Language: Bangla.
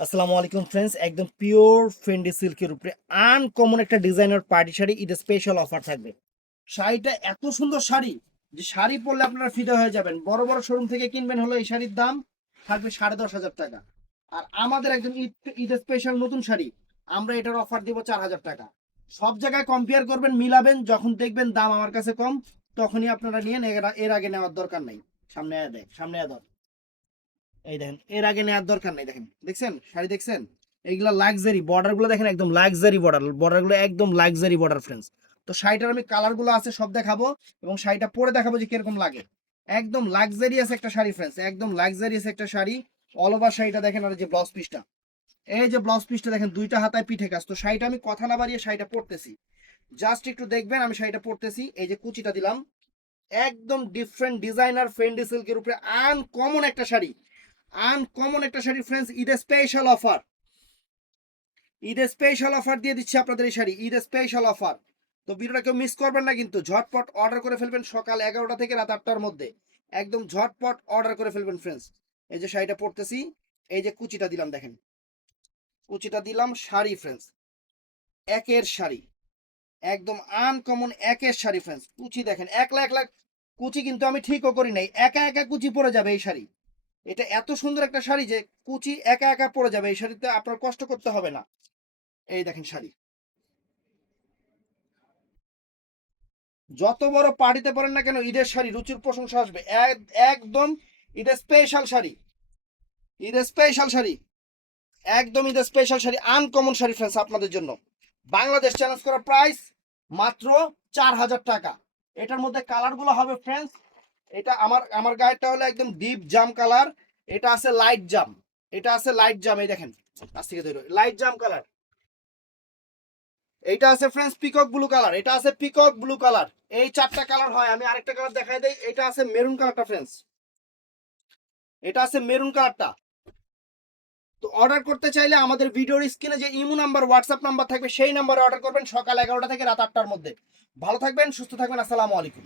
আসসালামু আলাইকুম ফ্রেন্ডস, একদম পিওর ফেন্ডি সিল্কের উপরে আনকমন একটা designer party sari, Eid special offer থাকবে। শাড়িটা এত সুন্দর শাড়ি যে শাড়ি পরলে আপনারা ফিদা হয়ে যাবেন। বড় বড় শোরুম থেকে কিনবেন হলো এই শাড়ির দাম থাকবে 10,500 টাকা। আর আমাদের একদম ঈদ ঈদ স্পেশাল নতুন শাড়ি, আমরা এটার অফার দিব 4,000 টাকা। সব জায়গায় কম্পেয়ার করবেন, মিলাবেন, যখন দেখবেন দাম আমার কাছে কম তখনই আপনারা নিয়ে এর আগে নেওয়ার দরকার নাই। সামনে আয় দেখ, সামনে আয় ধর। এই দেখেন, এর আগে নেওয়ার দরকার নেই। দেখেন, দেখছেন শাড়ি, দেখছেন এইগুলা লাক্সারি বর্ডার গুলো, দেখেন একদম লাক্সারি বর্ডার, বর্ডার গুলো একদম লাক্সারি বর্ডার ফ্রেন্ডস। তো শাড়িটার আমি কালার গুলো আছে সব দেখাবো এবং শাড়িটা পরে দেখাবো যে কিরকম লাগে। একদম লাক্সারিয়াস একটা শাড়ি ফ্রেন্ডস, একদম লাক্সারিয়াস একটা শাড়ি। অল ওভার শাড়িটা দেখেন, আর যে ব্লাউজ পিসটা, এই যে ব্লাউজ পিসটা দেখেন, দুইটা হাতায় পিঠে কাজ। তো শাড়িটা আমি কথা না বাড়িয়ে শাড়িটা পরতেছি, জাস্ট একটু দেখবেন আমি শাড়িটা পরতেছি। এই যে কুচিটা দিলাম, একদম ডিফারেন্ট ডিজাইনার ফেন্ডি সিল্কের উপরে আনকমন একটা শাড়ি, আনকমন একটা শাড়ি ফ্রেন্ডস। ঈদের স্পেশাল অফার, ঈদের স্পেশাল অফার দিয়ে দিচ্ছি আপনাদের এই শাড়ি, ঈদের স্পেশাল অফার। তো ভিডিওটা কেউ মিস করবেন না কিন্তু, ঝটপট অর্ডার করে ফেলবেন সকাল 11টা থেকে রাত 8টার মধ্যে, একদম ঝটপট অর্ডার করে ফেলবেন ফ্রেন্ডস। এই যে শাড়িটা পরতেছি, এই যে কুচিটা দিলাম, দেখেন কুচিটা দিলাম, শাড়ি ফ্রেন্ডস একের শাড়ি, একদম আনকমন একের শাড়ি ফ্রেন্ডস। কুচি দেখেন, একলা একলা কুচি কিন্তু আমি ঠিকও করি নাই, একা একা কুচি পরে যাবে এই শাড়ি। এটা এত সুন্দর একটা শাড়ি যে কুচি একা একা পরে যাবে এই শাড়িতে, আপনার কষ্ট করতে হবে না। এই দেখেন শাড়ি, যত বড় পার্টিতে পরেন না কেন ঈদের শাড়ি রুচির প্রশংসা আসবে। একদম ঈদের স্পেশাল শাড়ি, ঈদের স্পেশাল শাড়ি, একদম ঈদের special sari, uncommon sari friends আপনাদের জন্য। বাংলাদেশ চ্যালেঞ্জ করা প্রাইস মাত্র 4,000 টাকা। এটার মধ্যে কালারগুলো হবে ফ্রেন্ডস, এটা আমার আমার গায়েরটা হলো একদম ডিপ জাম কালার, এটা আছে লাইট জাম, এটা আছে লাইট জাম, এই দেখেন কাছ থেকে ধরো লাইট জাম কালার। এইটা আছে ফ্রেন্ডস পিকক ব্লু কালার, এটা আছে পিকক ব্লু কালার। এই চারটা কালার হয়, আমি আরেকটা কালার দেখাই দেই। এটা আছে মেরুন কালারটা ফ্রেন্ডস, এটা আছে মেরুন কালারটা। তো অর্ডার করতে চাইলে আমাদের ভিডিওর স্ক্রিনে যে ইমো নাম্বার হোয়াটসঅ্যাপ নাম্বার থাকবে সেই নাম্বারে অর্ডার করবেন সকাল 11টা থেকে রাত 8টার মধ্যে। ভালো থাকবেন, সুস্থ থাকবেন, আসসালামু আলাইকুম।